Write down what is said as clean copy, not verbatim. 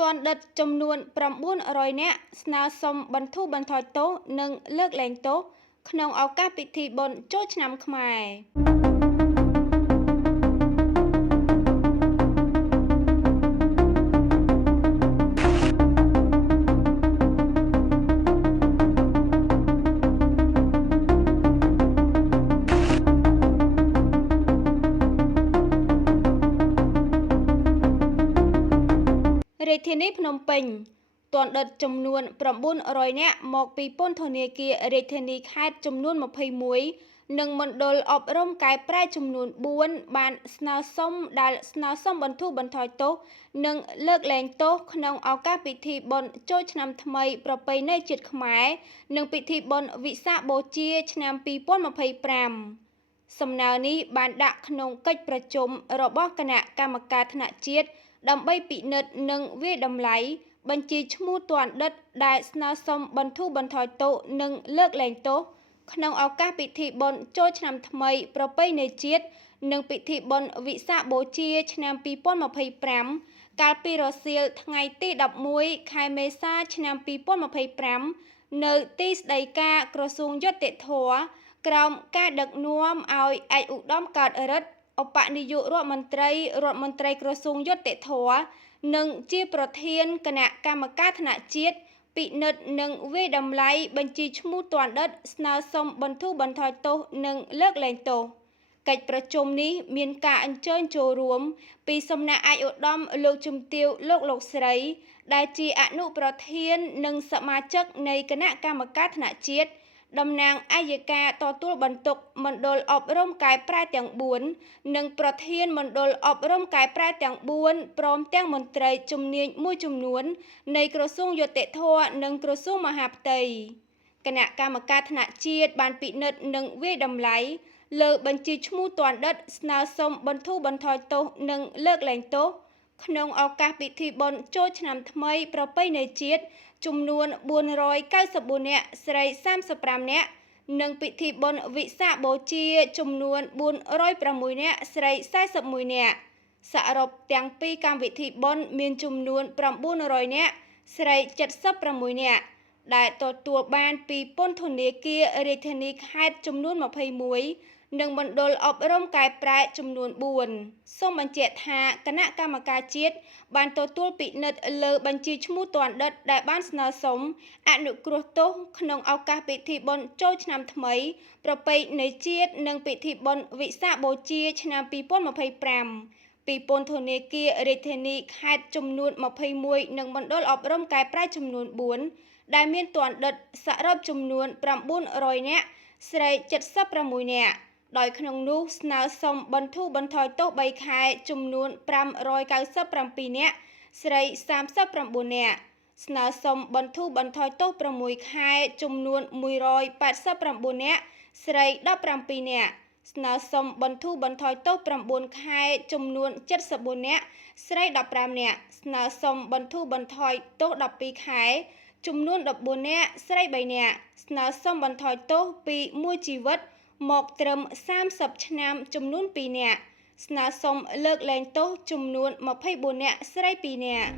ទាន់ដិតចំនួន900នាក់ស្នើសុំបន្ធូរបន្ថយទោសនិងលើកលែងទោសក្នុងឱកាសពិធីបុណ្យចូលឆ្នាំខ្មែររាជធានីភ្នំពេញទាន់ដិតចំនួន900នាក់មកពីពន្ធនាគាររាជធានីខេត្តចំនួន21និងមណ្ឌលអប់រំកែប្រែចំនួន4បានស្នើសុំបន្ធូរបន្ថយទោសនិងលើកលែងទោសក្នុងឱកាសពិធីបុណ្យចូលឆ្នាំថ្មីប្រពៃណីជាតិខ្មែរនិងពិធីបុណ្យវិសាខបូជាឆ្នាំ2025សំណើនេះបានដាក់ក្នុងកិច្ចប្រជុំរបស់គណៈកម្មការថ្នាក់ជាតិដើម្បីពិនិត្យនិងវាយតម្លៃបញ្ជីឈ្មោះទាន់ដិតដែលស្នើសុំបន្ធូរបន្ថយទោសនិងលើកលែងទោសក្នុងឱកាសពិធីបុណ្យចូលឆ្នាំថ្មីប្រពៃណីជាតិនិងពិធីបុណ្យវិសាខបូជាឆ្នាំ2025កាលពីរសៀលថ្ងៃទី11ខែមេសាឆ្នាំ2025នៅទីស្តីការក្រសួងយុត្តិធម៌ក្រោមការដឹកនាំឲ្យឯកឧត្តមកើតរិទ្ធឧបនាយករដ្ឋមន្ត្រីក្រសួងយុត្តិធម៌និងជាប្រធានគណៈកម្មការថ្នាក់ជាតិពិនិត្យនិងវាយតម្លៃបញ្ជីឈ្មោះទាន់ដិតស្នើសុំបន្ធូរបន្ថយទោសនិងលើកលែងទោសកិច្ចប្រជុំនេះមានការអញ្ជើញចូលរួមពីសំណាក់ឯកឧត្តមលោកជំទាវលោកស្រីដែលជាអនុប្រធាននិងសមាជិកនៃគណៈកម្មការថ្នាក់ជាតិតំណាងអัยការទទួលបន្ទុកមណ្ឌលអប់រំកែប្រែទាំង4និងប្រធានមណ្ឌលអប់រំកែប្រែទាំង4ព្រមទាំងមន្ត្រីជំនាញមួយចំនួននៃក្រសួងយុត្តិធម៌និងក្រសួងមហាផ្ទៃគណៈកម្មការថ្នាក់ជាតិបានពិនិត្យនិងវាយតម្លៃលើបញ្ជីឈ្មោះទាន់ដិតស្នើសុំបន្ធូរបន្ថយទោសនិងលើកលែងទោសក្នុងឱកាសពិធីបុណ្យចូលឆ្នាំថ្មីប្រពៃណីជាតិចំនួន494នាក់ស្រី35នាក់និងពិធីបុណ្យវិសាខបូជាចំនួន406នាក់ស្រី41នាក់សរុបទាំងពីរកម្មវិធីបុណ្យមានចំនួន900នាក់ស្រី76នាក់ដែលទទួលបានពីពន្ធនាគាររាជធានីខេត្តចំនួន21និងមណ្ឌលអប់រំកែប្រែចំនួន4សូមបញ្ជាក់ថាគណៈកម្មការជាតិបានទទួលពិនិត្យលើបញ្ជីឈ្មោះទាន់ដិតដែលបានស្នើសុំអនុគ្រោះទោសក្នុងឱកាសពិធីបុណ្យចូលឆ្នាំថ្មីប្រពៃណីជាតិនិងពិធីបុណ្យវិសាខបូជាឆ្នាំ2025ពីពន្ធនាគាររាជធានីខេត្តចំនួន21និងមណ្ឌលអប់រំកែប្រែចំនួន4ដែលមានទាន់ដិតសរុបចំនួន900នាក់ស្រី76នាក់ដោយក្នុងនោះស្នើសុំបន្ធូរបន្ថយទោស3ខែចំនួន597នាក់ស្រី39នាក់ស្នើសុំបន្ធូរបន្ថយទោស6ខែចំនួន189នាក់ស្រី17នាក់ស្នើសុំបន្ធូរបន្ថយទោស9ខែចំនួន74នាក់ស្រី15នាក់ស្នើសុំបន្ធូរបន្ថយទោស12ខែចំនួន14នាក់ស្រី3នាក់ស្នើសុំបន្ថយទោសពី1ជីវិតមកត្រឹម30ឆ្នាំចំនួន2នាក់ស្នើសុំលើកលែងទោសចំនួន24នាក់ស្រី2នាក់